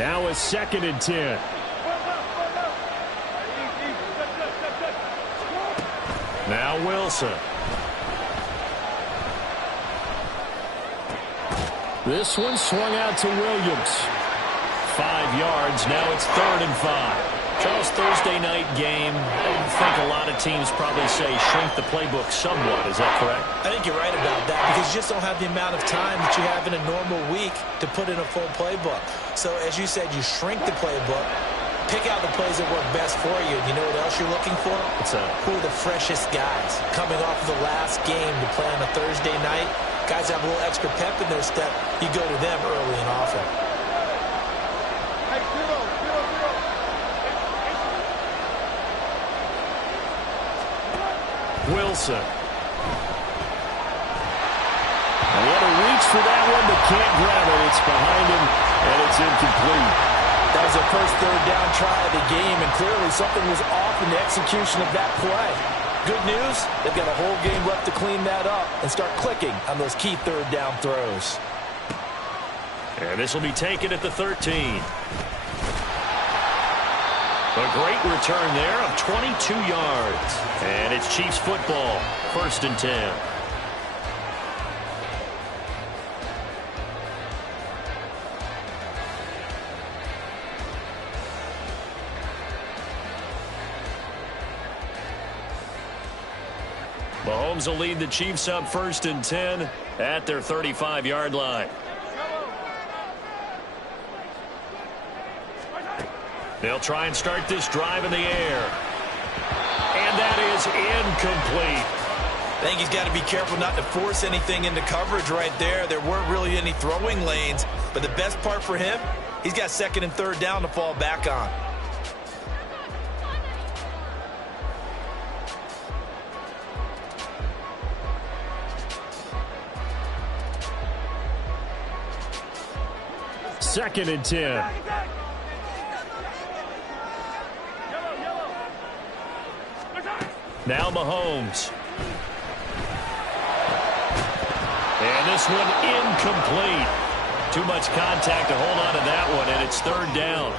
Now a 2nd and 10. Now Wilson. This one swung out to Williams. 5 yards. Now it's 3rd and 5. Charles, Thursday night game, I think a lot of teams probably say shrink the playbook somewhat. Is that correct? I think you're right about that because you just don't have the amount of time that you have in a normal week to put in a full playbook. So, as you said, you shrink the playbook, pick out the plays that work best for you. You know what else you're looking for? Who are the freshest guys coming off of the last game to play on a Thursday night? Guys have a little extra pep in their step. You go to them early and often. Wilson. What a reach for that one, but can't grab it. It's behind him, and it's incomplete. That was their first 3rd down try of the game, and clearly something was off in the execution of that play. Good news, they've got a whole game left to clean that up and start clicking on those key 3rd down throws. And this will be taken at the 13. A great return there of 22 yards. And it's Chiefs football, 1st and 10. Mahomes will lead the Chiefs up 1st and 10 at their 35-yard line. They'll try and start this drive in the air. And that is incomplete. I think he's got to be careful not to force anything into coverage right there. There weren't really any throwing lanes. But the best part for him, he's got 2nd and 3rd down to fall back on. Second and 10. Now Mahomes. And this one incomplete. Too much contact to hold on to that one, and it's 3rd down.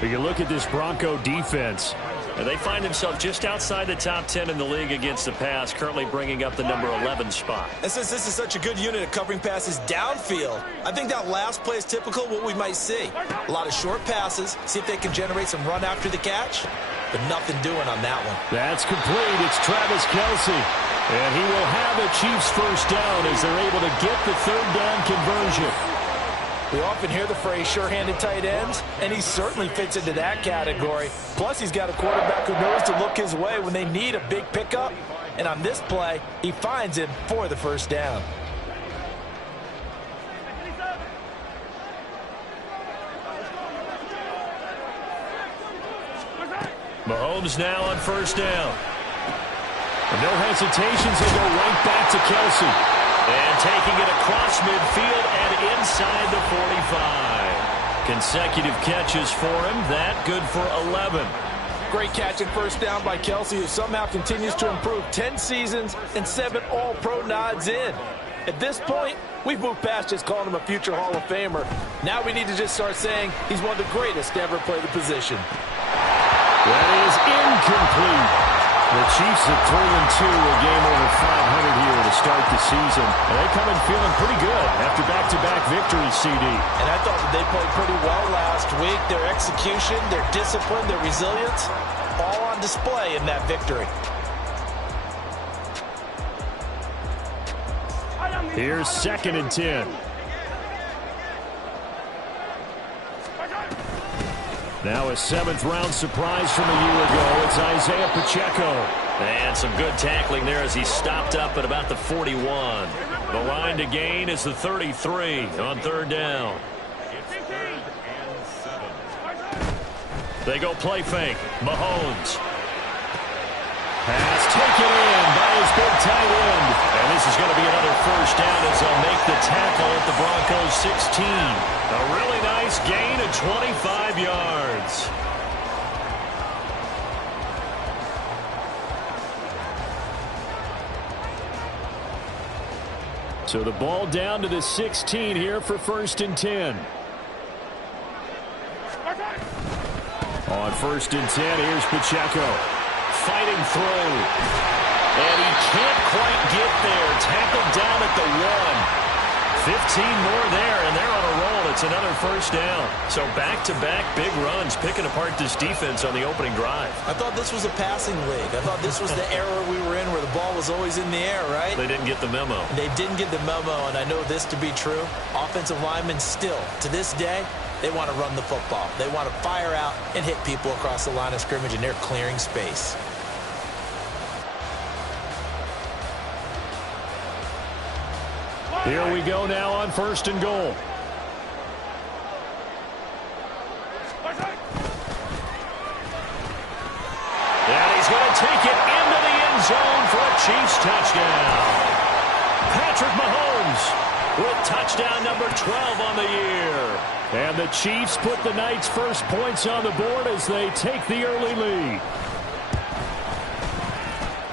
But you look at this Bronco defense. And they find themselves just outside the top 10 in the league against the pass, currently bringing up the number 11 spot. And since this is such a good unit at covering passes downfield, I think that last play is typical of what we might see. A lot of short passes, see if they can generate some run after the catch, but nothing doing on that one. That's complete. It's Travis Kelce. And he will have a Chiefs 1st down as they're able to get the 3rd down conversion. We often hear the phrase sure-handed tight ends, and he certainly fits into that category. Plus, he's got a quarterback who knows to look his way when they need a big pickup. And on this play, he finds him for the 1st down. Mahomes now on 1st down. And no hesitations, they go right back to Kelce. And taking it across midfield and inside the 45. Consecutive catches for him. That good for 11. Great catch and 1st down by Kelce, who somehow continues to improve. 10 seasons and 7 All-Pro nods in. At this point, we've moved past just calling him a future Hall of Famer. Now we need to just start saying he's one of the greatest to ever play the position. That is incomplete. The Chiefs at 3-2, a game over 500 here to start the season. And they come in feeling pretty good after back-to-back victories, CD. And I thought that they played pretty well last week. Their execution, their discipline, their resilience, all on display in that victory. Here's 2nd and 10. Now a 7th-round surprise from a year ago. It's Isaiah Pacheco. And some good tackling there as he stopped up at about the 41. The line to gain is the 33 on 3rd down. They go play fake. Mahomes. Pass taken in by his big tight end. And this is going to be another 1st down as they'll make the tackle at the Broncos 16. A really nice gain of 25 yards. So the ball down to the 16 here for 1st and 10. On 1st and 10, here's Pacheco. Fighting through. And he can't quite get there. Tackled down at the 1. 15 more there, and they're on a roll. It's another first down. So back-to-back big runs, picking apart this defense on the opening drive. I thought this was a passing league. I thought this was the era we were in where the ball was always in the air, right? They didn't get the memo. They didn't get the memo, and I know this to be true. Offensive linemen still, to this day, they want to run the football. They want to fire out and hit people across the line of scrimmage, and they're clearing space. Here we go now on 1st and goal. And he's going to take it into the end zone for a Chiefs touchdown. Patrick Mahomes with touchdown number 12 on the year. And the Chiefs put the Knights' first points on the board as they take the early lead.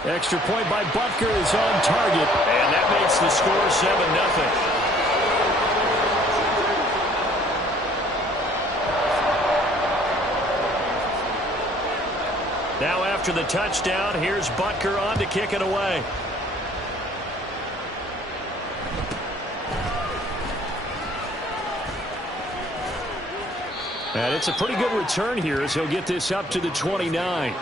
Extra point by Butker is on target. And that makes the score 7-0. Now after the touchdown, here's Butker on to kick it away. And it's a pretty good return here as he'll get this up to the 29.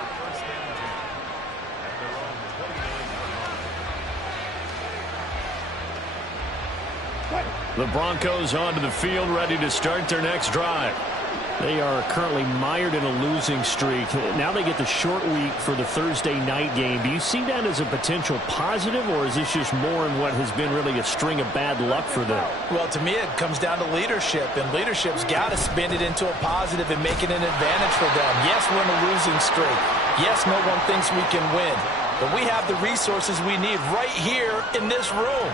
The Broncos onto the field, ready to start their next drive. They are currently mired in a losing streak. Now they get the short week for the Thursday night game. Do you see that as a potential positive, or is this just more in what has been really a string of bad luck for them? Well, to me, it comes down to leadership, and leadership's got to spin it into a positive and make it an advantage for them. Yes, we're in a losing streak. Yes, no one thinks we can win, but we have the resources we need right here in this room.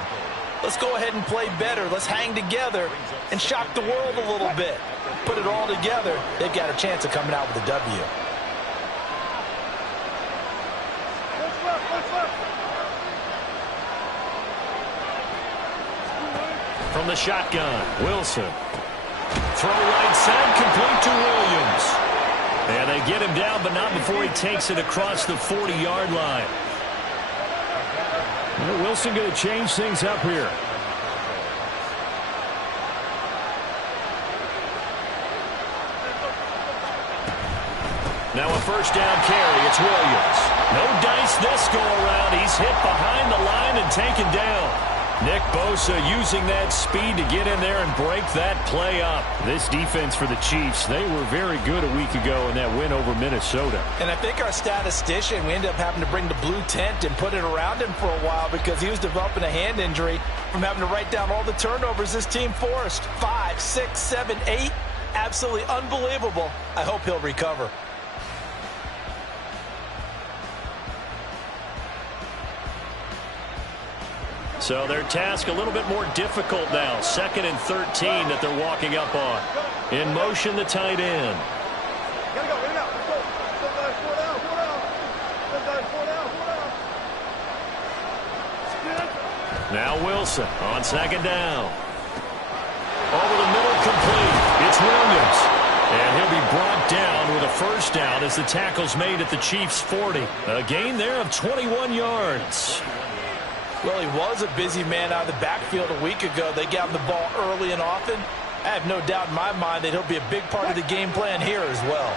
Let's go ahead and play better. Let's hang together and shock the world a little bit. Put it all together, they've got a chance of coming out with a W. From the shotgun, Wilson. Throw right side, complete to Williams. And they get him down, but not before he takes it across the 40-yard line. Well, Wilson going to change things up here. Now a first down carry. It's Williams. No dice this go-around. He's hit behind the line and taken down. Nick Bosa using that speed to get in there and break that play up. This defense for the Chiefs, they were very good a week ago in that win over Minnesota. And I think our statistician, we ended up having to bring the blue tent and put it around him for a while because he was developing a hand injury from having to write down all the turnovers this team forced. 5, 6, 7, 8. Absolutely unbelievable. I hope he'll recover. So their task a little bit more difficult now. 2nd and 13 that they're walking up on. In motion, the tight end. Now Wilson on 2nd down. Over the middle, complete. It's Williams. And he'll be brought down with a first down as the tackle's made at the Chiefs' 40. A gain there of 21 yards. Well, he was a busy man out of the backfield a week ago. They got him the ball early and often. I have no doubt in my mind that he'll be a big part of the game plan here as well.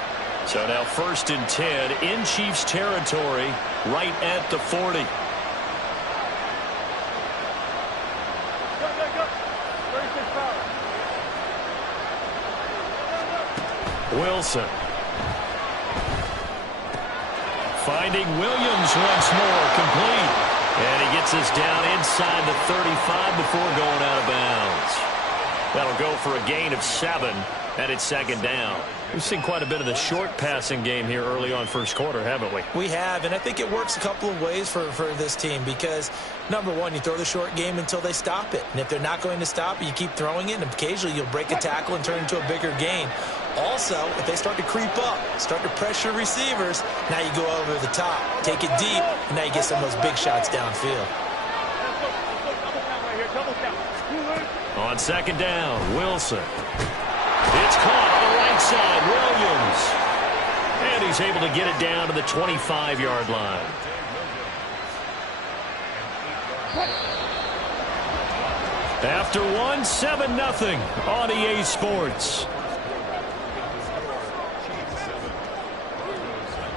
So now 1st and 10 in Chiefs territory right at the 40. Wilson. Finding Williams once more, complete. And he gets us down inside the 35 before going out of bounds. That'll go for a gain of 7, and it's 2nd down. We've seen quite a bit of the short passing game here early on first quarter, haven't we? We have, and I think it works a couple of ways for this team because, number one, you throw the short game until they stop it. And if they're not going to stop it, you keep throwing it, and occasionally you'll break a tackle and turn it into a bigger gain. Also, if they start to creep up, start to pressure receivers, now you go over the top, take it deep, and now you get some of those big shots downfield. On 2nd down, Wilson. It's caught on the right side, Williams. is able to get it down to the 25-yard line. After one, 7-0 on EA Sports.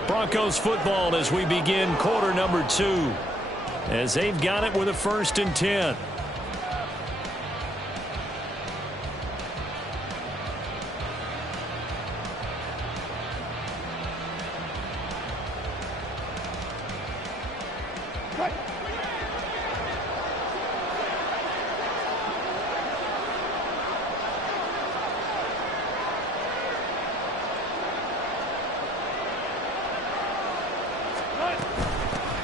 Broncos football as we begin quarter number 2. As they've got it with a 1st and 10.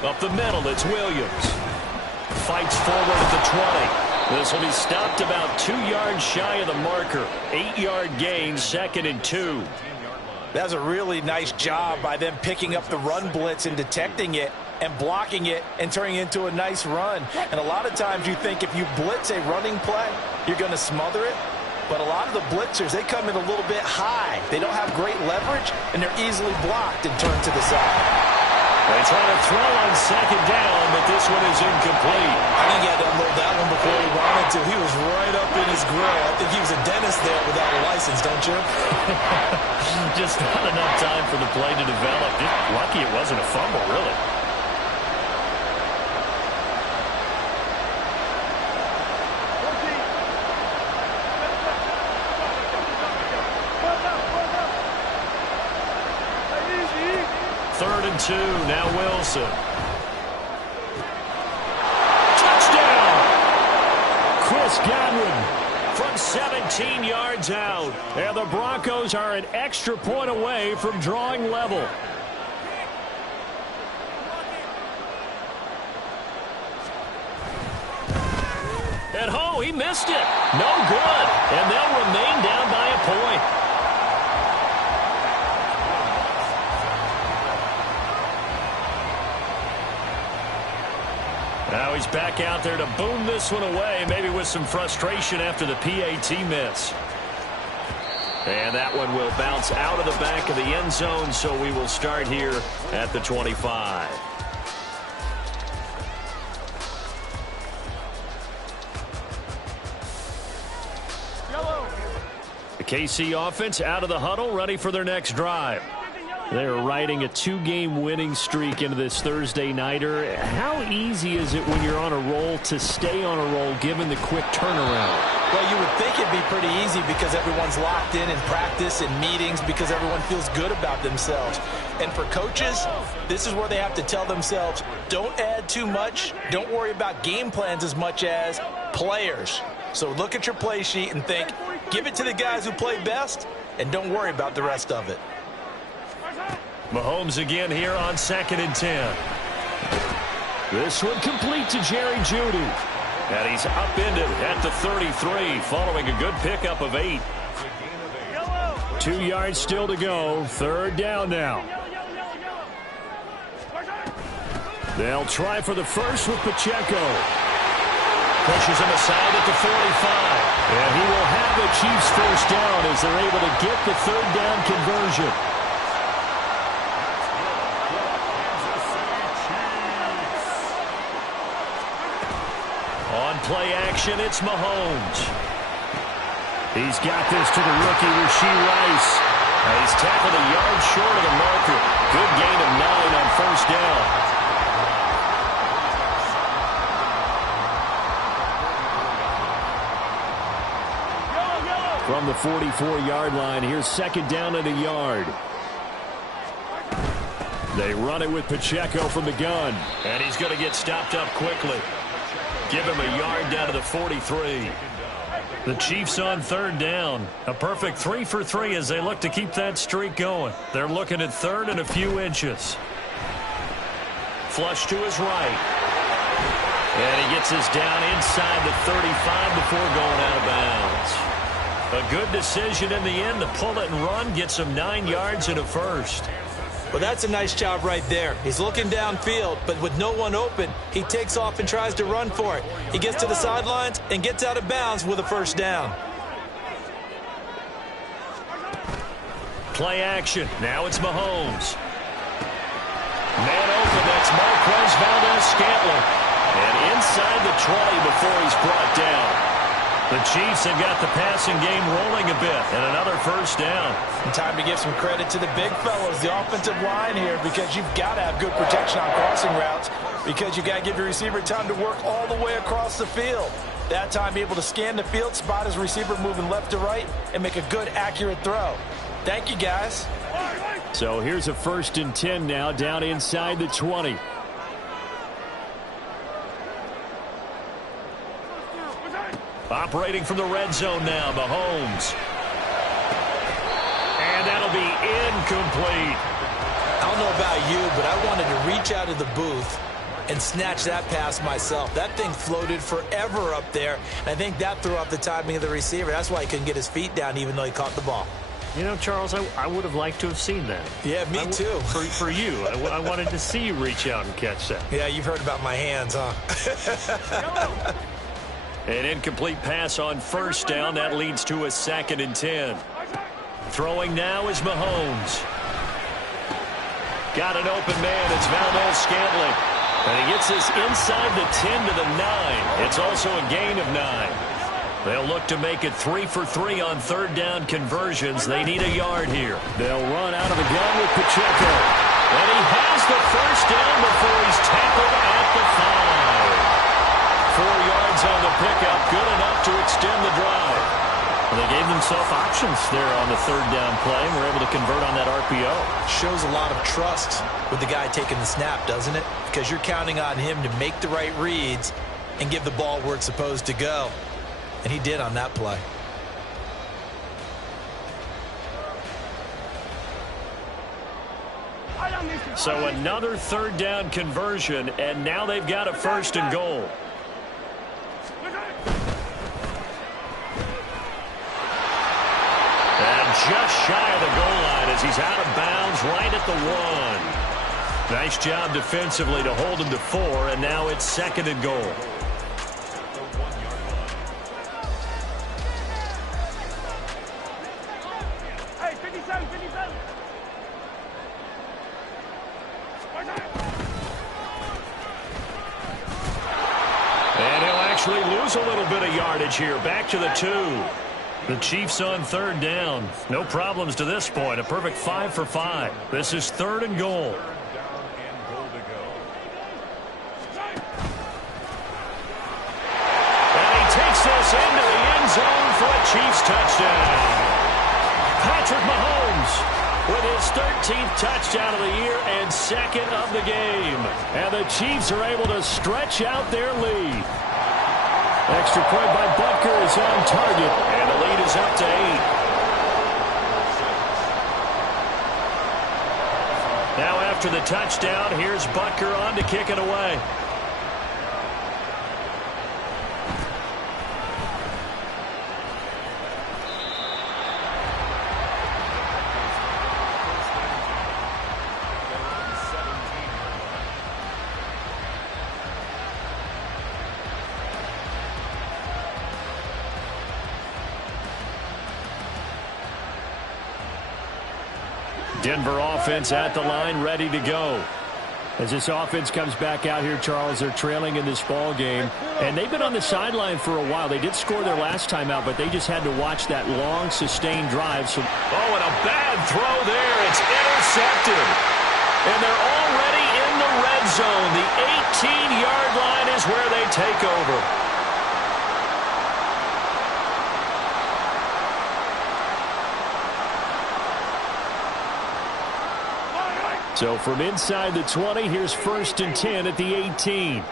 Up the middle, it's Williams. Fights forward at the 20. This will be stopped about 2 yards shy of the marker. 8-yard gain, 2nd and 2. That's a really nice job by them picking up the run blitz and detecting it and blocking it and turning it into a nice run. And a lot of times you think if you blitz a running play, you're going to smother it. But a lot of the blitzers, they come in a little bit high. They don't have great leverage, and they're easily blocked and turned to the side. They try to throw on 2nd down, but this one is incomplete. I think he had to unload that one before he wanted to. He was right up in his grill. I think he was a dentist there without a license, don't you? Just not enough time for the play to develop. Just lucky it wasn't a fumble, really. Third and 2, now Wilson. Touchdown! Chris Godwin from 17 yards out. And the Broncos are an extra point away from drawing level. And he missed it. No good. And they'll remain down by a point. Now he's back out there to boom this one away, maybe with some frustration after the PAT miss. And that one will bounce out of the back of the end zone, so we will start here at the 25. The KC offense out of the huddle, ready for their next drive. They're riding a 2-game winning streak into this Thursday nighter. How easy is it when you're on a roll to stay on a roll given the quick turnaround? Well, you would think it'd be pretty easy because everyone's locked in practice and meetings because everyone feels good about themselves. And for coaches, this is where they have to tell themselves, don't add too much. Don't worry about game plans as much as players. So look at your play sheet and think, give it to the guys who play best and don't worry about the rest of it. Mahomes again here on 2nd and 10. This one complete to Jerry Jeudy. And he's upended at the 33 following a good pickup of 8. 2 yards still to go. 3rd down now. They'll try for the first with Pacheco. Pushes him aside at the 45. And he will have the Chiefs 1st down as they're able to get the 3rd down conversion. Play action, it's Mahomes. He's got this to the rookie, Rashee Rice. And he's tackled a yard short of the marker. Good gain of 9 on 1st down. From the 44-yard line, here's 2nd down and a yard. They run it with Pacheco from the gun. And he's going to get stopped up quickly. Give him a yard down to the 43. The Chiefs on 3rd down. A perfect 3 for 3 as they look to keep that streak going. They're looking at 3rd and a few inches. Flush to his right. And he gets this down inside the 35 before going out of bounds. A good decision in the end to pull it and run. Gets him 9 yards and a 1st. Well, that's a nice job right there. He's looking downfield, but with no one open, he takes off and tries to run for it. He gets to the sidelines and gets out of bounds with a 1st down. Play action. Now it's Mahomes. Man open, that's Marquez Valdez-Scantling. And inside the 20 before he's brought down. The Chiefs have got the passing game rolling a bit, and another first down. And time to give some credit to the big fellas, the offensive line here, because you've got to have good protection on crossing routes, because you've got to give your receiver time to work all the way across the field. That time, be able to scan the field, spot his receiver moving left to right, and make a good, accurate throw. Thank you, guys. So here's a 1st and 10 now, down inside the 20. Operating from the red zone now, Mahomes. And that'll be incomplete. I don't know about you, but I wanted to reach out of the booth and snatch that pass myself. That thing floated forever up there, and I think that threw off the timing of the receiver. That's why he couldn't get his feet down even though he caught the ball. You know, Charles, I would have liked to have seen that. Yeah, me too. For you. I wanted to see you reach out and catch that. Yeah, you've heard about my hands, huh? An incomplete pass on first down. That leads to a 2nd and 10. Throwing now is Mahomes. Got an open man. It's Valdez-Scantling. And he gets this inside the 10 to the 9. It's also a gain of 9. They'll look to make it 3 for 3 on 3rd down conversions. They need a yard here. They'll run out of the gun with Pacheco. And he has the first down before he's tackled at the 5. 4 yards on the pickup, good enough to extend the drive. Well, they gave themselves options there on the 3rd down play and were able to convert on that RPO. Shows a lot of trust with the guy taking the snap, doesn't it? Because you're counting on him to make the right reads and give the ball where it's supposed to go. And he did on that play. So another 3rd down conversion, and now they've got a 1st and goal. And just shy of the goal line as he's out of bounds right at the 1. Nice job defensively to hold him to 4, and now it's 2nd and goal. And he'll actually lose a little bit of yardage here. Back to the 2. The Chiefs on 3rd down. No problems to this point. A perfect 5 for 5. This is 3rd and goal. And he takes this into the end zone for a Chiefs touchdown. Patrick Mahomes with his 13th touchdown of the year and 2nd of the game. And the Chiefs are able to stretch out their lead. Extra point by Butker is on target. And the lead is up to 8. Now after the touchdown, here's Butker on to kick it away. Denver offense at the line, ready to go. As this offense comes back out here, Charles, they're trailing in this ball game. And they've been on the sideline for a while. They did score their last time out, but they just had to watch that long, sustained drive. So, oh, and a bad throw there. It's intercepted. And they're already in the red zone. The 18-yard line is where they take over. So from inside the 20, here's 1st and 10 at the 18.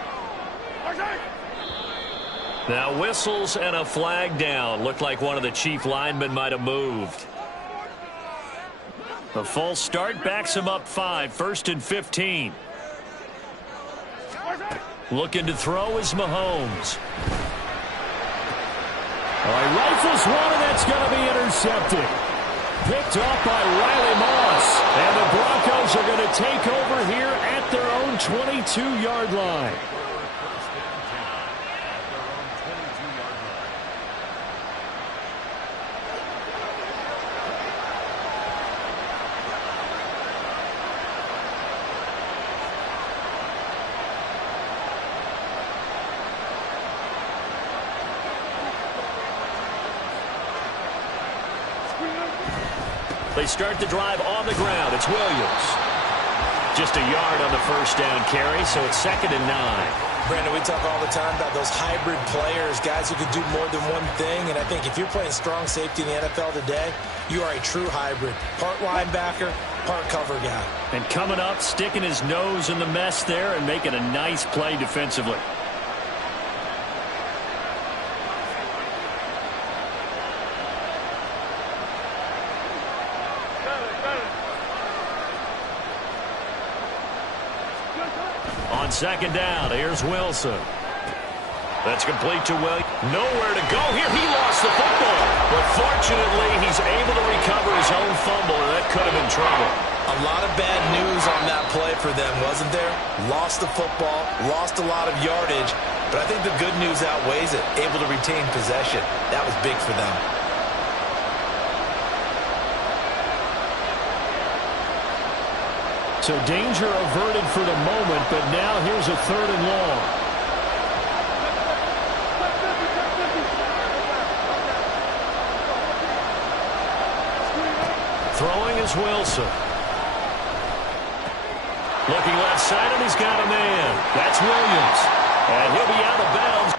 Now whistles and a flag down. Looked like one of the Chief linemen might have moved. A false start backs him up 5. 1st and 15. Looking to throw is Mahomes. He rifles one, and that's going to be intercepted. Picked off by Riley Moss. And the Broncos are going to take over here at their own 22-yard line. They start the drive on the ground. It's Williams. Just a yard on the first down carry, so it's 2nd and 9. Brandon, we talk all the time about those hybrid players, guys who can do more than one thing. And I think if you're playing strong safety in the NFL today, you are a true hybrid. Part linebacker, part cover guy. And coming up, sticking his nose in the mess there and making a nice play defensively. On 2nd down, here's Wilson. That's complete to Williams. Nowhere to go here. He lost the football. But fortunately, he's able to recover his own fumble, and that could have been trouble. A lot of bad news on that play for them, wasn't there? Lost the football, lost a lot of yardage, but I think the good news outweighs it. Able to retain possession. That was big for them. So danger averted for the moment, but now here's a 3rd and long. Throwing is Wilson. Looking left side, and he's got a man. That's Williams. And he'll be out of bounds.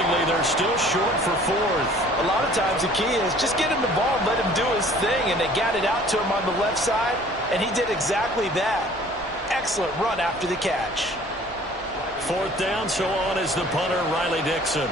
surprisingly, they're still short for fourth. A lot of times the key is just get him the ball and let him do his thing, and they got it out to him on the left side, and he did exactly that. Excellent run after the catch. Fourth down, so on is the punter, Riley Dixon.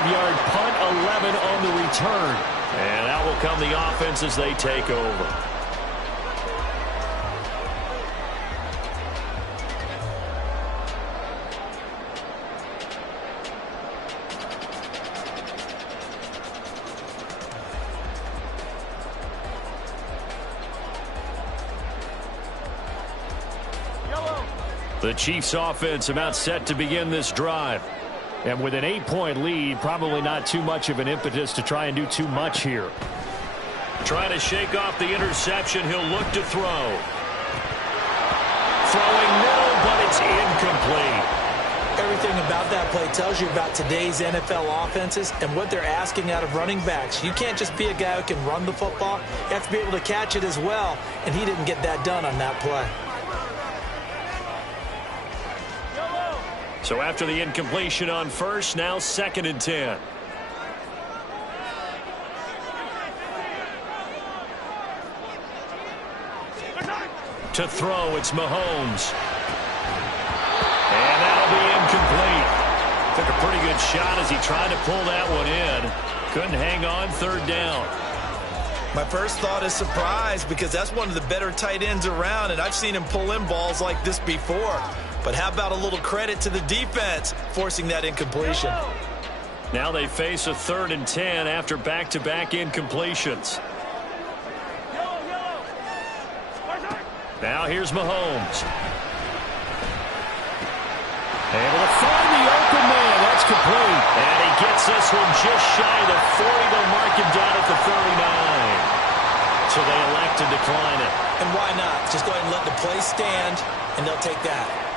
Yard punt, 11 on the return. And out will come the offense as they take over. The Chiefs offense about set to begin this drive. And with an 8-point lead, probably not too much of an impetus to try and do too much here. Trying to shake off the interception. He'll look to throw. Throwing middle, but it's incomplete. Everything about that play tells you about today's NFL offenses and what they're asking out of running backs. You can't just be a guy who can run the football. You have to be able to catch it as well, and he didn't get that done on that play. So after the incompletion on first, now 2nd and 10. To throw, it's Mahomes. And that'll be incomplete. Took a pretty good shot as he tried to pull that one in. Couldn't hang on, 3rd down. My first thought is surprise, because that's one of the better tight ends around, and I've seen him pull in balls like this before. But how about a little credit to the defense forcing that incompletion? Now they face a 3rd and 10 after back-to-back incompletions. Now here's Mahomes. Able to find the open man. That's complete. And he gets this one just shy of the 40. They'll mark him down at the 39. So they elect to decline it. And why not? Just go ahead and let the play stand, and they'll take that.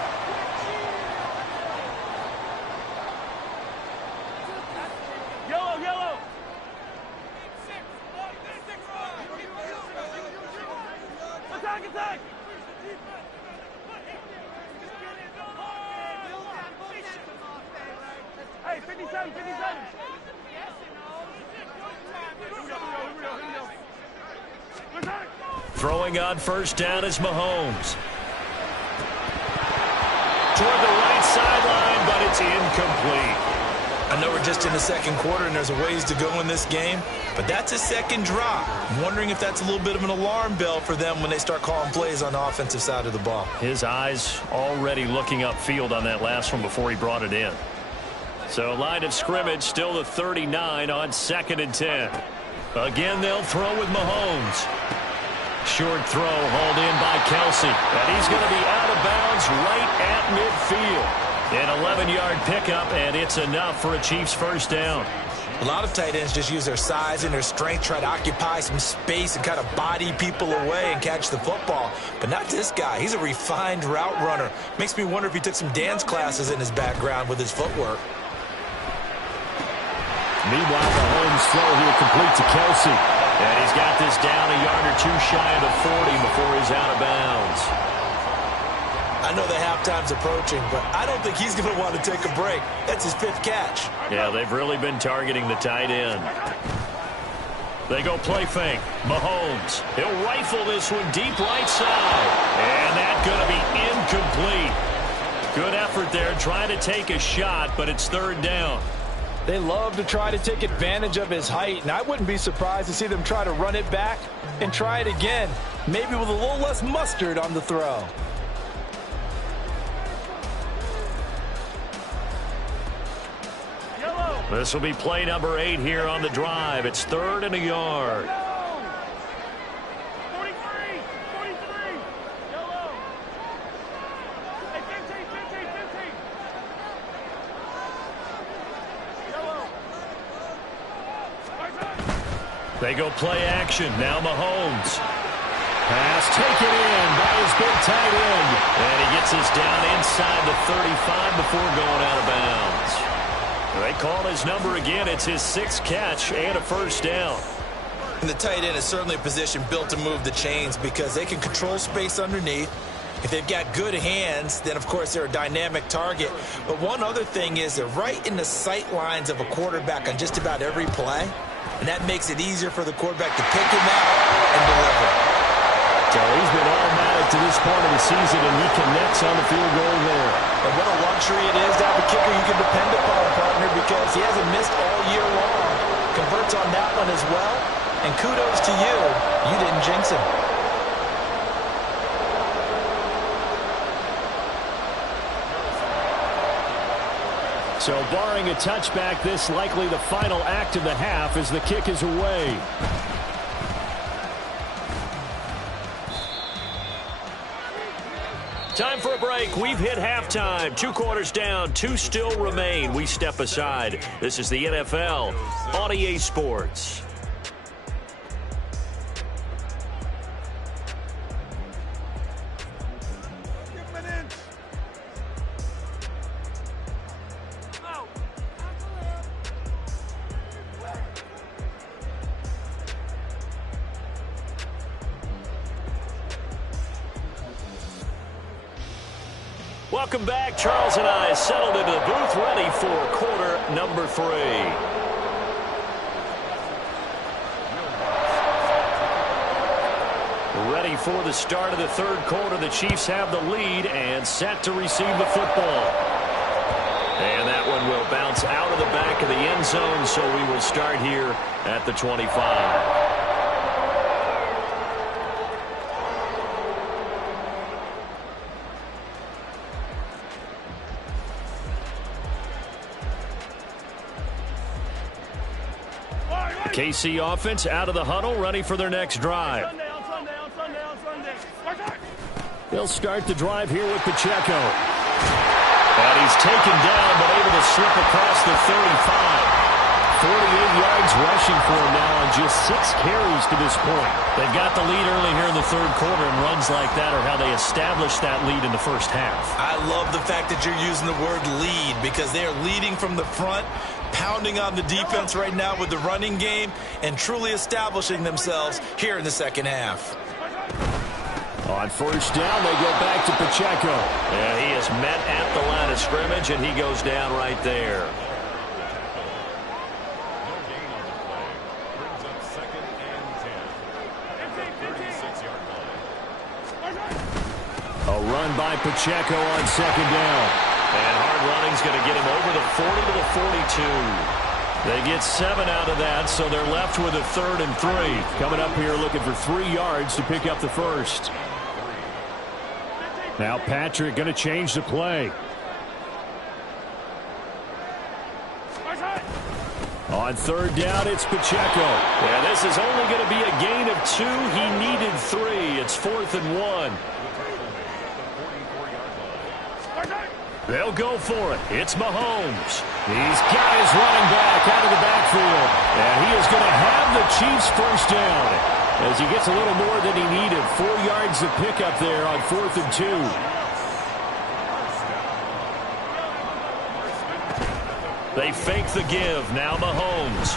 Throwing on first down is Mahomes. Toward the right sideline, but it's incomplete. I know we're just in the 2nd quarter and there's a ways to go in this game, but that's a 2nd drop. I'm wondering if that's a little bit of an alarm bell for them when they start calling plays on the offensive side of the ball. His eyes already looking upfield on that last one before he brought it in. So line of scrimmage still the 39 on 2nd and 10. Again, they'll throw with Mahomes. Short throw hauled in by Kelsey. And he's going to be out of bounds right at midfield. An 11-yard pickup, and it's enough for a Chiefs first down. A lot of tight ends just use their size and their strength, try to occupy some space and kind of body people away and catch the football. But not this guy. He's a refined route runner. Makes me wonder if he took some dance classes in his background with his footwork. Meanwhile, Mahomes' throw here complete to Kelsey. And he's got this down a yard or two shy of the 40 before he's out of bounds. I know the halftime's approaching, but I don't think he's going to want to take a break. That's his 5th catch. Yeah, they've really been targeting the tight end. They go play fake. Mahomes. He'll rifle this one deep right side. And that's going to be incomplete. Good effort there trying to take a shot, but it's 3rd down. They love to try to take advantage of his height, and I wouldn't be surprised to see them try to run it back and try it again, maybe with a little less mustard on the throw. This will be play number 8 here on the drive. It's 3rd and a yard. They go play action. Now Mahomes. Pass taken in by his big tight end. And he gets us down inside the 35 before going out of bounds. They call his number again. It's his 6th catch and a first down. And the tight end is certainly a position built to move the chains because they can control space underneath. If they've got good hands, then, of course, they're a dynamic target. But one other thing is they're right in the sight lines of a quarterback on just about every play. And that makes it easier for the quarterback to pick him out and deliver. So he's been automatic to this part of the season, and he connects on the field goal there. And what a luxury it is to have a kicker you can depend upon, partner, because he hasn't missed all year long. Converts on that one as well. And kudos to you. You didn't jinx him. So barring a touchback, this likely the final act of the half as the kick is away. Time for a break. We've hit halftime. 2 quarters down. 2 still remain. We step aside. This is the NFL on EA Sports. Welcome back. Charles and I settled into the booth, ready for quarter number 3. Ready for the start of the 3rd quarter. The Chiefs have the lead and set to receive the football. And that one will bounce out of the back of the end zone, so we will start here at the 25. KC offense out of the huddle, ready for their next drive. They'll start the drive here with Pacheco. And he's taken down, but able to slip across the 35. 48 yards rushing for him now on just 6 carries to this point. They've got the lead early here in the 3rd quarter, and runs like that are how they establish that lead in the first half. I love the fact that you're using the word lead because they are leading from the front, pounding on the defense right now with the running game, and truly establishing themselves here in the 2nd half. On first down, they go back to Pacheco. And he is met at the line of scrimmage, and he goes down right there. A run by Pacheco on 2nd down. And hard running's going to get him over the 40 to the 42. They get 7 out of that, so they're left with a 3rd and 3. Coming up here looking for 3 yards to pick up the first. Now Patrick going to change the play. On 3rd down, it's Pacheco. Yeah, this is only going to be a gain of 2. He needed 3. It's 4th and 1. They'll go for it. It's Mahomes. He's got his running back out of the backfield. And he is going to have the Chiefs first down as he gets a little more than he needed. 4 yards to pick up there on 4th and 2. They fake the give. Now Mahomes.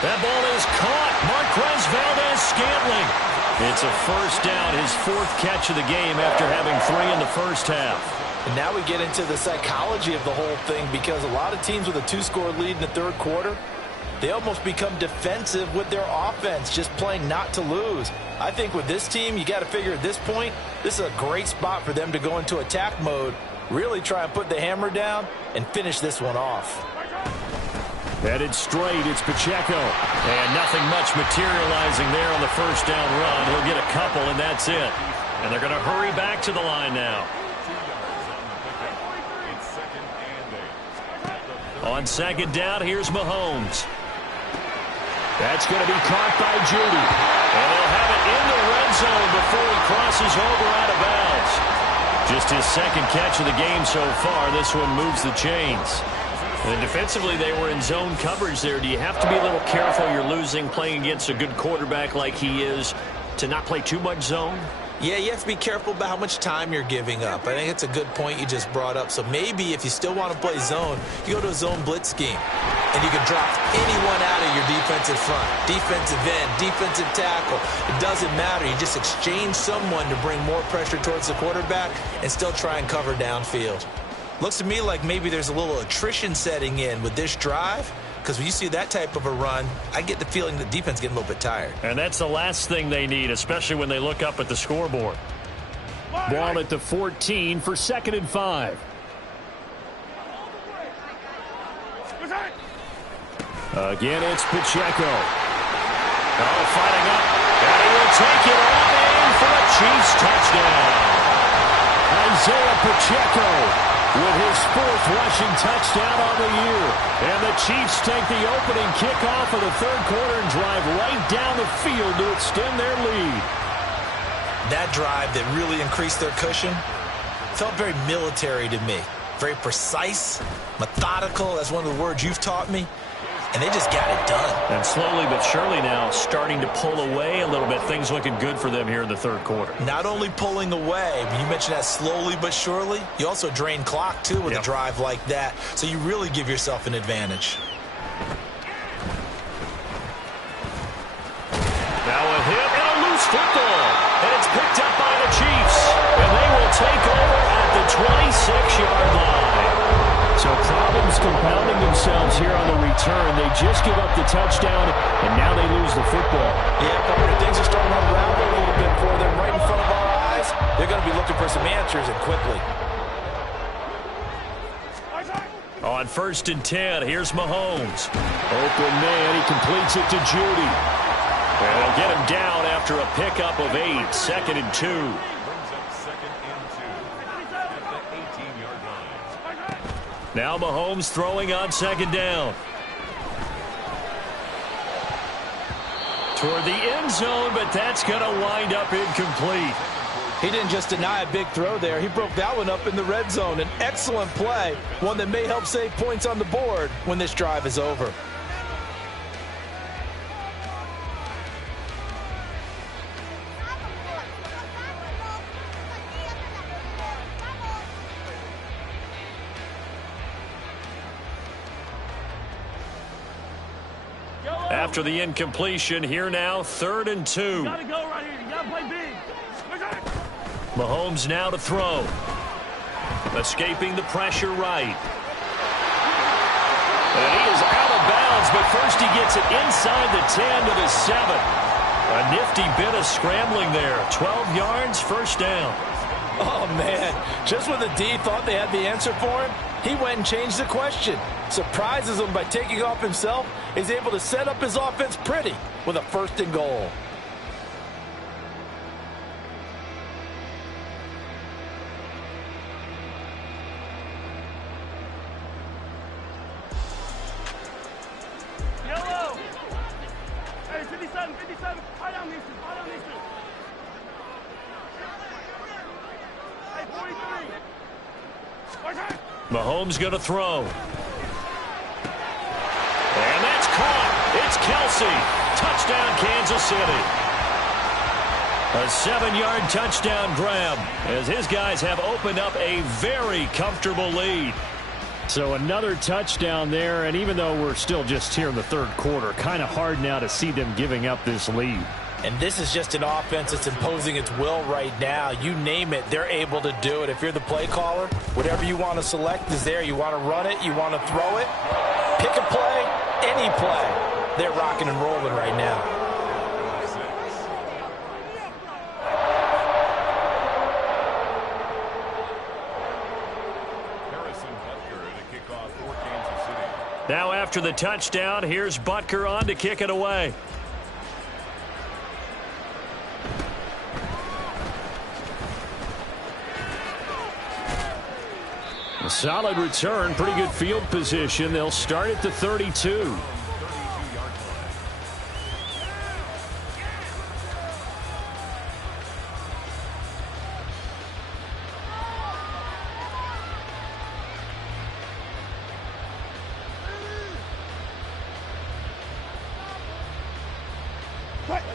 That ball is caught. Marquez Valdez-Scantling. It's a first down, his 4th catch of the game after having 3 in the first half. And now we get into the psychology of the whole thing because a lot of teams with a 2-score lead in the 3rd quarter, they almost become defensive with their offense, just playing not to lose. I think with this team, you got to figure at this point, this is a great spot for them to go into attack mode, really try and put the hammer down and finish this one off. Headed straight, it's Pacheco. And nothing much materializing there on the first down run. He'll get a couple, and that's it. And they're going to hurry back to the line now. On 2nd down, here's Mahomes. That's going to be caught by Judy. And they'll have it in the red zone before he crosses over out of bounds. Just his 2nd catch of the game so far. This one moves the chains. And defensively, they were in zone coverage there. Do you have to be a little careful? You're losing, playing against a good quarterback like he is, to not play too much zone? Yeah, you have to be careful about how much time you're giving up. I think it's a good point you just brought up. So maybe if you still want to play zone, you go to a zone blitz scheme. And you can drop anyone out of your defensive front, defensive end, defensive tackle. It doesn't matter. You just exchange someone to bring more pressure towards the quarterback and still try and cover downfield. Looks to me like maybe there's a little attrition setting in with this drive, because when you see that type of a run, I get the feeling the defense is getting a little bit tired. And that's the last thing they need, especially when they look up at the scoreboard. Ball at the 14 for 2nd and 5. Again, it's Pacheco. Oh, fighting up. And he will take it all in for a Chiefs touchdown. Isaiah Pacheco with his 4th rushing touchdown on the year. And the Chiefs take the opening kickoff of the 3rd quarter and drive right down the field to extend their lead. That drive that really increased their cushion felt very military to me. Very precise, methodical. That's one of the words you've taught me. And they just got it done. And slowly but surely now starting to pull away a little bit. Things looking good for them here in the 3rd quarter. Not only pulling away, but you mentioned that slowly but surely. You also drain clock, too, with a drive like that. So you really give yourself an advantage. Now a hit and a loose football. And it's picked up by the Chiefs. And they will take over at the 26-yard line. So problems compounding themselves here on the return. They just give up the touchdown, and now they lose the football. Yeah, partner, things are starting to unravel a little bit for them right in front of our eyes. They're going to be looking for some answers, and quickly. On 1st and 10, here's Mahomes. Open man, he completes it to Judy. And they'll get him down after a pickup of 8, 2nd and 2. Now Mahomes throwing on 2nd down. Toward the end zone, but that's going to wind up incomplete. He didn't just deny a big throw there. He broke that one up in the red zone. An excellent play, one that may help save points on the board when this drive is over. After the incompletion, here now, 3rd and 2. You gotta go right here. You gotta play big. Mahomes now to throw. Escaping the pressure right. And he is out of bounds, but first he gets it inside the 10 to the 7. A nifty bit of scrambling there. 12 yards, 1st down. Oh, man. Just when the D thought they had the answer for him, he went and changed the question. Surprises him by taking off himself. He's able to set up his offense pretty with a 1st and goal. Yellow. Hey, 57, 57. High down, Mason. High down, Mason. Hey, 43. Mahomes going to throw. And that's caught. It's Kelsey. Touchdown, Kansas City. A 7-yard touchdown grab as his guys have opened up a very comfortable lead. So another touchdown there, and even though we're still just here in the 3rd quarter, kind of hard now to see them giving up this lead. And this is just an offense that's imposing its will right now. You name it, they're able to do it. If you're the play caller, whatever you want to select is there. You want to run it, you want to throw it, pick a play, any play. They're rocking and rolling right now. Now after the touchdown, here's Butker on to kick it away. A solid return, pretty good field position. They'll start at the 32.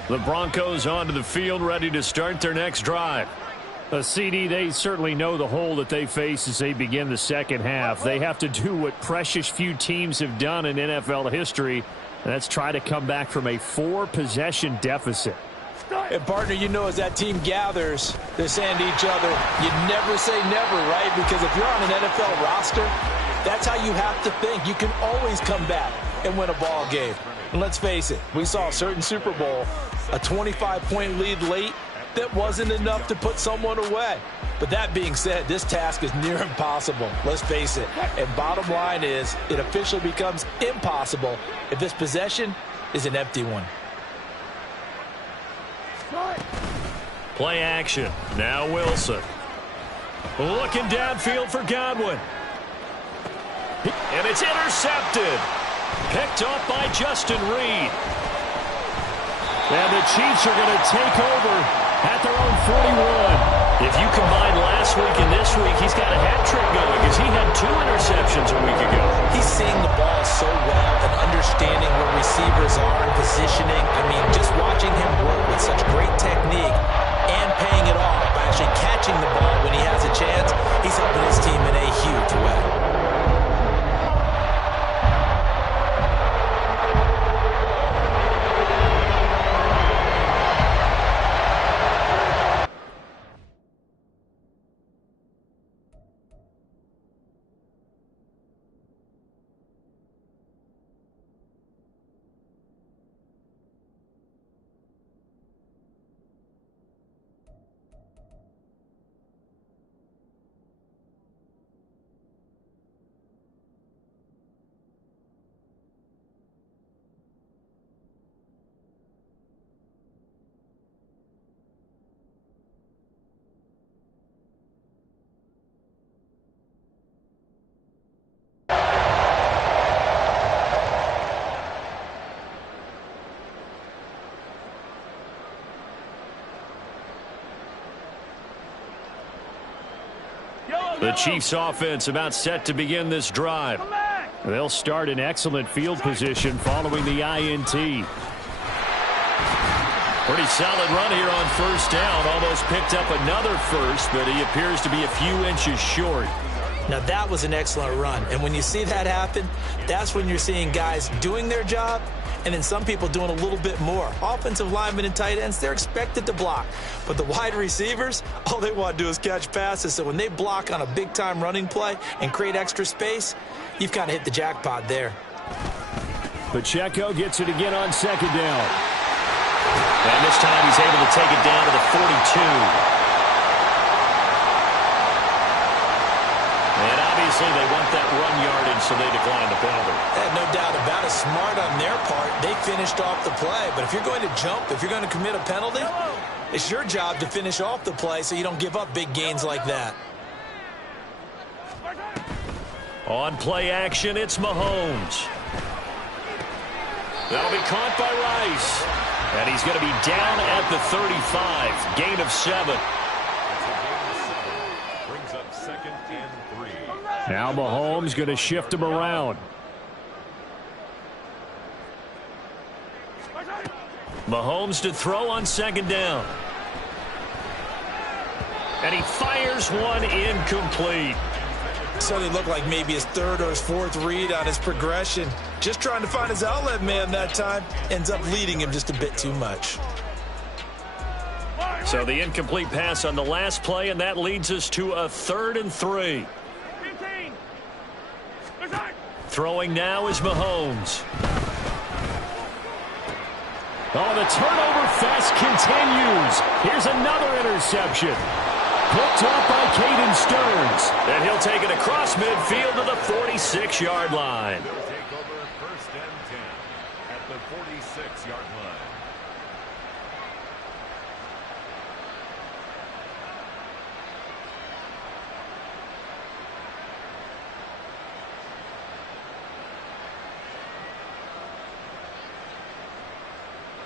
The Broncos onto the field, ready to start their next drive. A CD, they certainly know the hole that they face as they begin the second half. They have to do what precious few teams have done in NFL history, and that's try to come back from a 4-possession deficit. And, partner, you know, as that team gathers, they're saying to each other, you never say never, right? Because if you're on an NFL roster, that's how you have to think. You can always come back and win a ball game. And let's face it, we saw a certain Super Bowl, a 25-point lead late, that wasn't enough to put someone away. But that being said, this task is near impossible. Let's face it. And bottom line is, it officially becomes impossible if this possession is an empty one. Play action. Now Wilson. Looking downfield for Godwin. And it's intercepted. Picked off by Justin Reed. And the Chiefs are going to take over at their own 41. If you combine last week and this week, he's got a hat trick going because he had 2 interceptions a week ago. He's seeing the ball so well and understanding where receivers are and positioning. I mean, just watching him work with such great technique and paying it off by actually catching the ball when he has a chance, he's helping his team in a huge way. The Chiefs offense about set to begin this drive. They'll start in excellent field position following the INT. Pretty solid run here on first down. Almost picked up another first, but he appears to be a few inches short. Now, that was an excellent run. And when you see that happen, that's when you're seeing guys doing their job and then some people doing a little bit more. Offensive linemen and tight ends, they're expected to block. But the wide receivers, all they want to do is catch passes. So when they block on a big-time running play and create extra space, you've kind of hit the jackpot there. Pacheco gets it again on second down. And this time he's able to take it down to the 42. And obviously they want that run yardage, so they decline the penalty. No doubt about it. Smart on their part. They finished off the play. But if you're going to jump, if you're going to commit a penalty, it's your job to finish off the play so you don't give up big gains like that. On play action, it's Mahomes. That'll be caught by Rice. And he's going to be down at the 35. Gain of 7. Brings up 2nd and 3. Now Mahomes going to shift him around. Mahomes to throw on second down. And he fires one incomplete. So they look like maybe his 3rd or his 4th read on his progression. Just trying to find his outlet man that time. Ends up leading him just a bit too much. So the incomplete pass on the last play, and that leads us to a 3rd and 3. Throwing now is Mahomes. Oh, the turnover fest continues. Here's another interception. Picked off by Caden Stearns. And he'll take it across midfield to the 46-yard line. They'll take over 1st and 10 at the 46-yard line.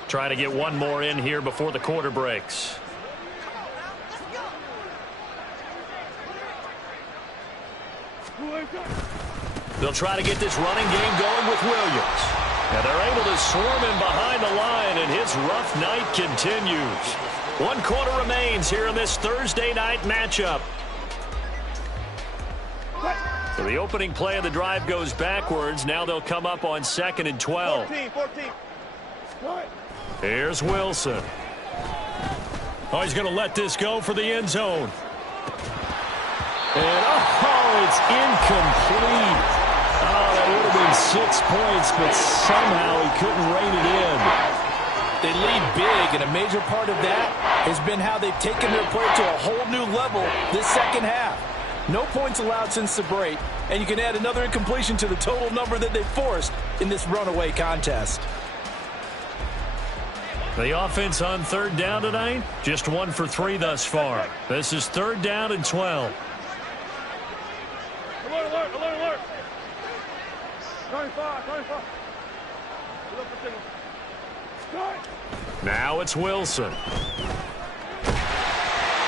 Try to get one more in here before the quarter breaks. They'll try to get this running game going with Williams. And they're able to swarm him behind the line, and his rough night continues. 1 quarter remains here in this Thursday night matchup. So the opening play of the drive goes backwards. Now they'll come up on 2nd and 12. 14. Here's Wilson. Oh, he's going to let this go for the end zone. And, it's incomplete. Oh, that would have been 6 points, but somehow he couldn't rein it in. They lead big, and a major part of that has been how they've taken their play to a whole new level this second half. No points allowed since the break, and you can add another incompletion to the total number that they forced in this runaway contest. The offense on 3rd down tonight, just 1 for 3 thus far. This is 3rd down and 12. Alert. 95. Now it's Wilson.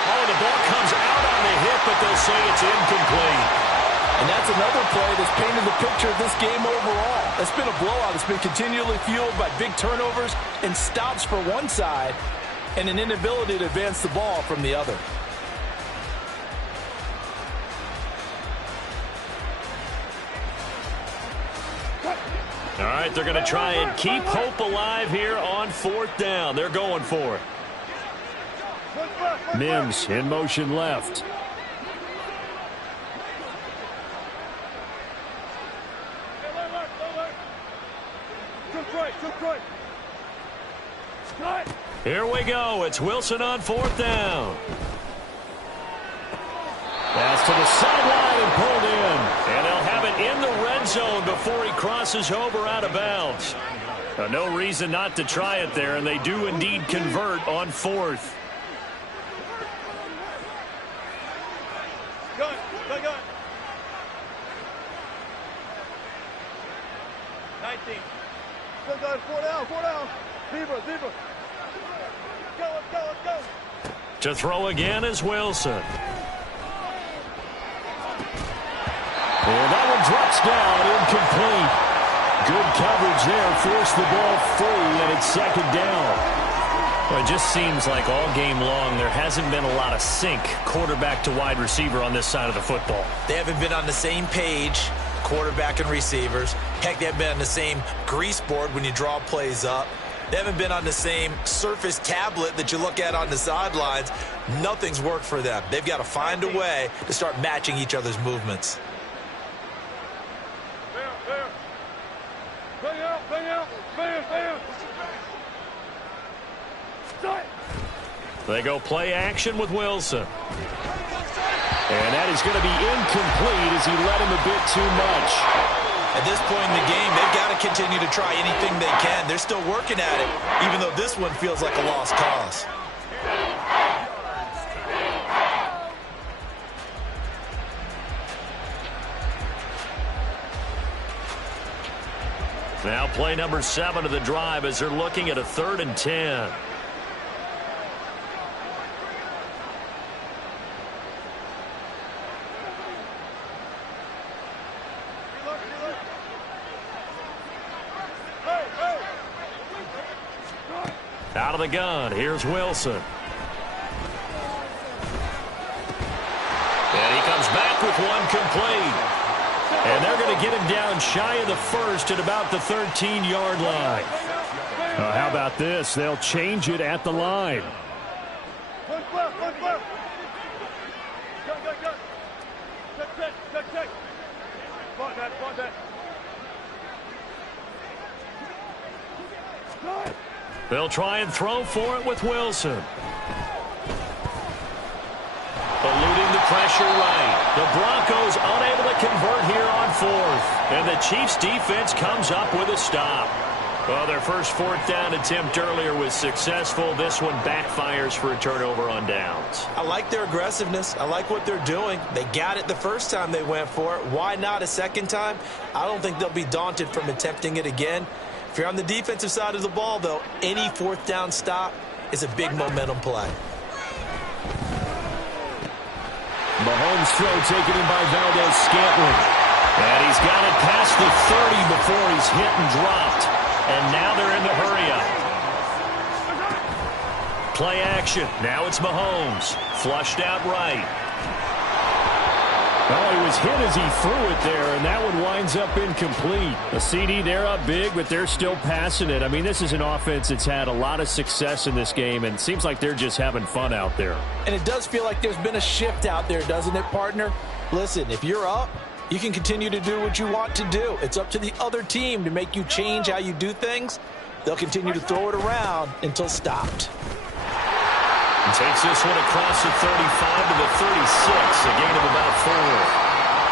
Oh, the ball comes out on the hit, but they'll say it's incomplete. And that's another play that's painted the picture of this game overall. It's been a blowout. It's been continually fueled by big turnovers and stops for one side and an inability to advance the ball from the other. All right, they're going to try and keep hope alive here on 4th down. They're going for it. Mims in motion left. Here we go. It's Wilson on 4th down. Pass to the sideline and pulled in. And they'll have it in the red zone before he crosses over out of bounds. No reason not to try it there, and they do indeed convert on 4th. Gun. 19. Four down. Zebra. Let's go. To throw again is Wilson. And that one drops down, incomplete. Good coverage there, forced the ball free, and it's 2nd down. Well, it just seems like all game long there hasn't been a lot of sync quarterback to wide receiver on this side of the football. They haven't been on the same page, quarterback and receivers. Heck, they haven't been on the same grease board when you draw plays up. They haven't been on the same surface tablet that you look at on the sidelines. Nothing's worked for them. They've got to find a way to start matching each other's movements. They go play action with Wilson. And that is going to be incomplete as he led him a bit too much. At this point in the game, they've got to continue to try anything they can. They're still working at it, even though this one feels like a lost cause. Now play number 7 of the drive as they're looking at a 3rd and 10. Out of the gun, here's Wilson. And he comes back with one complete. And they're going to get him down shy of the 1st at about the 13-yard line. How about this? They'll change it at the line. One left. Check. Spot that. They'll try and throw for it with Wilson. Eluding the pressure right. The Broncos unable to convert here on 4th. And the Chiefs defense comes up with a stop. Well, their first 4th down attempt earlier was successful. This one backfires for a turnover on downs. I like their aggressiveness. I like what they're doing. They got it the first time they went for it. Why not a second time? I don't think they'll be daunted from attempting it again. If you're on the defensive side of the ball, though, any 4th down stop is a big momentum play. Mahomes' throw taken in by Valdez Scantling. And he's got it past the 30 before he's hit and dropped. And now they're in the hurry-up. Play action. Now it's Mahomes. Flushed out right. Well, he was hit as he threw it there, and that one winds up incomplete. A CD, they're up big, but they're still passing it. I mean, this is an offense that's had a lot of success in this game, and it seems like they're just having fun out there. And it does feel like there's been a shift out there, doesn't it, partner? Listen, if you're up, you can continue to do what you want to do. It's up to the other team to make you change how you do things. They'll continue to throw it around until stopped. And takes this one across the 35 to the 36, a gain of about 4.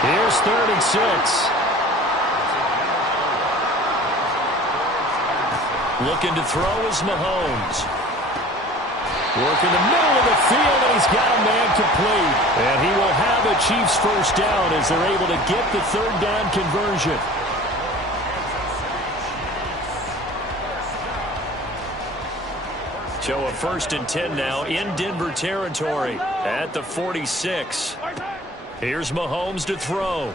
Here's 3rd and 6. Looking to throw is Mahomes. Working the middle of the field, and he's got a man complete. And he will have a Chiefs first down as they're able to get the 3rd down conversion. So a 1st and 10 now in Denver territory at the 46. Here's Mahomes to throw.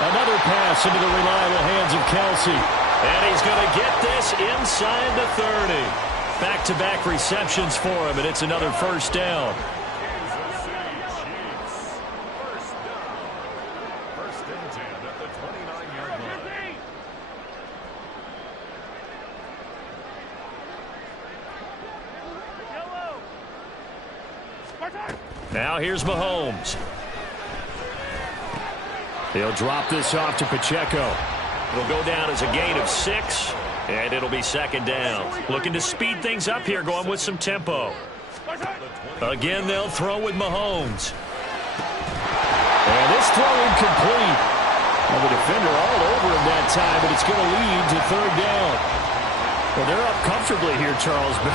Another pass into the reliable hands of Kelsey. And he's going to get this inside the 30. Back-to-back receptions for him, and it's another first down. Now here's Mahomes. He'll drop this off to Pacheco. It'll go down as a gain of 6, and it'll be 2nd down. Looking to speed things up here, going with some tempo. Again, they'll throw with Mahomes. And this throw incomplete. Well, the defender all over him that time, but it's going to lead to 3rd down. Well, they're up comfortably here, Charles, but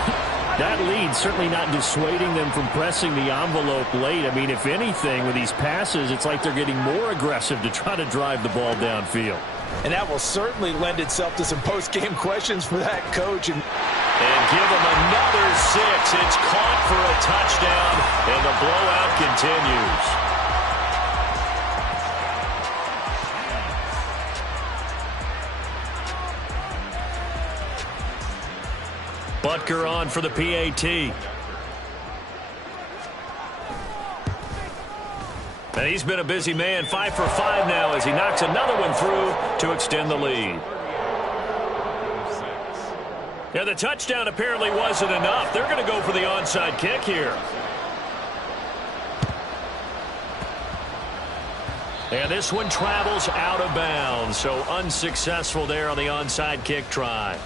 that lead certainly not dissuading them from pressing the envelope late. I mean, if anything, with these passes, it's like they're getting more aggressive to try to drive the ball downfield. And that will certainly lend itself to some post-game questions for that coach. And give him another 6. It's caught for a touchdown, and the blowout continues. Butker on for the PAT. And he's been a busy man, 5 for 5 now as he knocks another one through to extend the lead. Yeah, the touchdown apparently wasn't enough. They're going to go for the onside kick here. And this one travels out of bounds, so unsuccessful there on the onside kick try.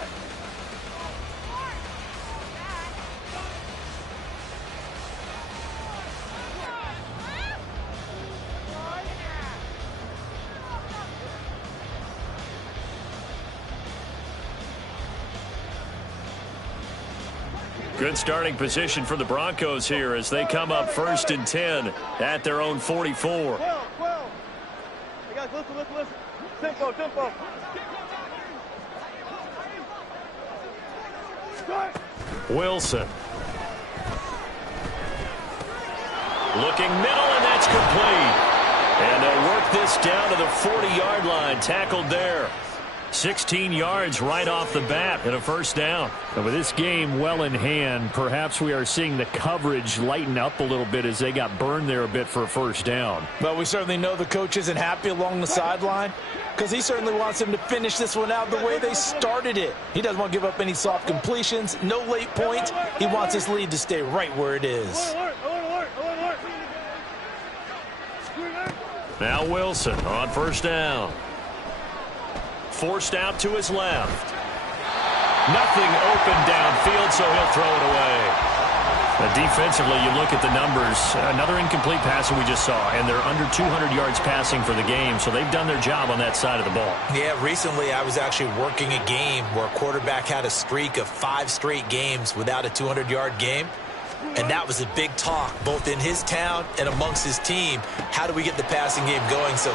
Good starting position for the Broncos here as they come up 1st and 10 at their own 44. Hey guys, listen. Tempo. Wilson. Looking middle, and that's complete. And they'll work this down to the 40-yard line, tackled there. 16 yards right off the bat and a first down. And with this game well in hand, perhaps we are seeing the coverage lighten up a little bit as they got burned there a bit for a first down. But we certainly know the coach isn't happy along the sideline because he certainly wants them to finish this one out the way they started it. He doesn't want to give up any soft completions, no late points. He wants his lead to stay right where it is. Now Wilson on first down. Forced out to his left. Nothing open downfield, so he'll throw it away. Defensively, you look at the numbers. Another incomplete pass that we just saw, and they're under 200 yards passing for the game, so they've done their job on that side of the ball. Yeah, recently I was actually working a game where a quarterback had a streak of 5 straight games without a 200-yard game. And that was a big talk, both in his town and amongst his team. How do we get the passing game going? So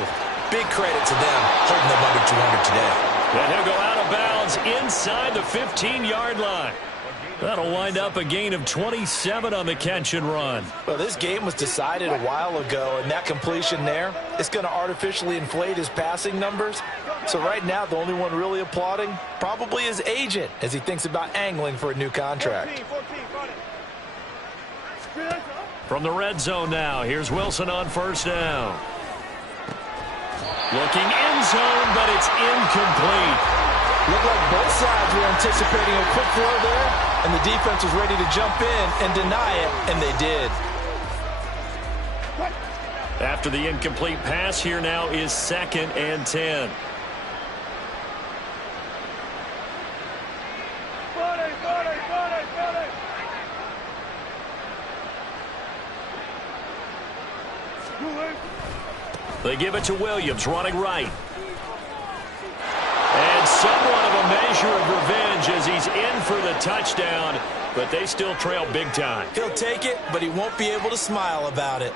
big credit to them holding them under 200 today. And he'll go out of bounds inside the 15-yard line. That'll wind up a gain of 27 on the catch and run. Well, this game was decided a while ago, and that completion there, it's going to artificially inflate his passing numbers. So right now, the only one really applauding probably his agent as he thinks about angling for a new contract. 14. From the red zone now, here's Wilson on first down. Looking end zone, but it's incomplete. Looked like both sides were anticipating a quick throw there, and the defense was ready to jump in and deny it, and they did. After the incomplete pass, here now is 2nd and 10. They give it to Williams, running right. And somewhat of a measure of revenge as he's in for the touchdown, but they still trail big time. He'll take it, but he won't be able to smile about it.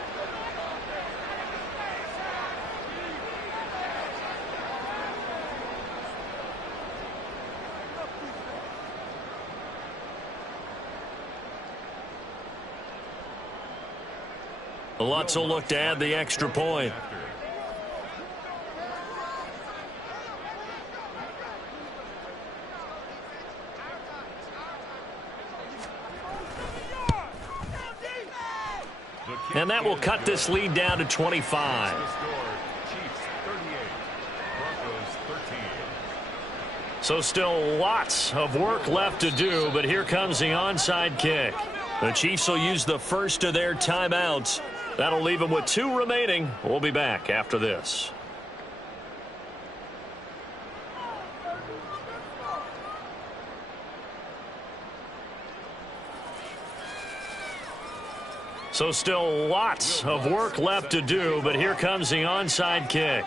Lutz will look to add the extra point. And that will cut this lead down to 25. So still lots of work left to do, but here comes the onside kick. The Chiefs will use the first of their timeouts. That'll leave them with 2 remaining. We'll be back after this. So still lots of work left to do, but here comes the onside kick.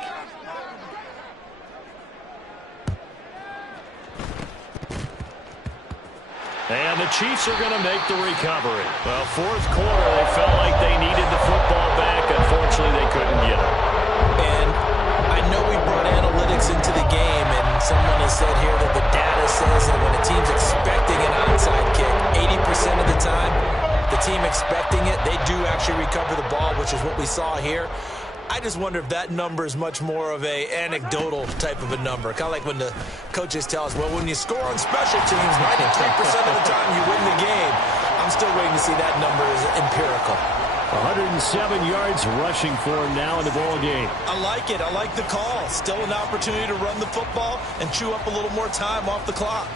And the Chiefs are going to make the recovery. Well, 4th quarter, they felt like they needed the football back. Unfortunately, they couldn't get it. And I know we brought analytics into the game, and someone has said here that the data says that when a team's expecting an onside kick, 80% of the time, the team expecting it, they do actually recover the ball, which is what we saw here. I just wonder if that number is much more of a anecdotal type of a number. Kind of like when the coaches tell us, well, when you score on special teams, 93% of the time you win the game. I'm still waiting to see that number is empirical. 107 yards rushing for him now in the ball game. I like it. I like the call. Still an opportunity to run the football and chew up a little more time off the clock.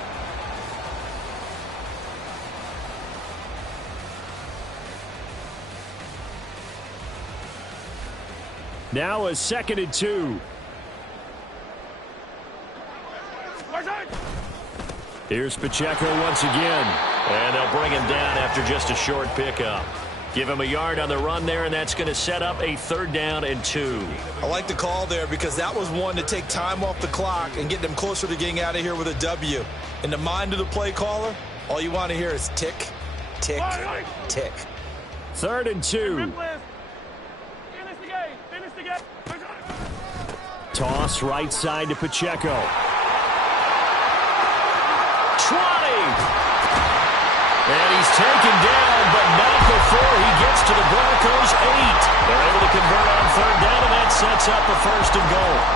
Now a 2nd and 2. Here's Pacheco once again. And they'll bring him down after just a short pickup. Give him a yard on the run there, and that's going to set up a 3rd down and 2. I like the call there because that was one to take time off the clock and get them closer to getting out of here with a W. In the mind of the play caller, all you want to hear is tick, tick, tick. 3rd and 2. Toss right side to Pacheco. Trotting. And he's taken down, but not before he gets to the Broncos' 8. They're able to convert on 3rd down, and that sets up a 1st and goal.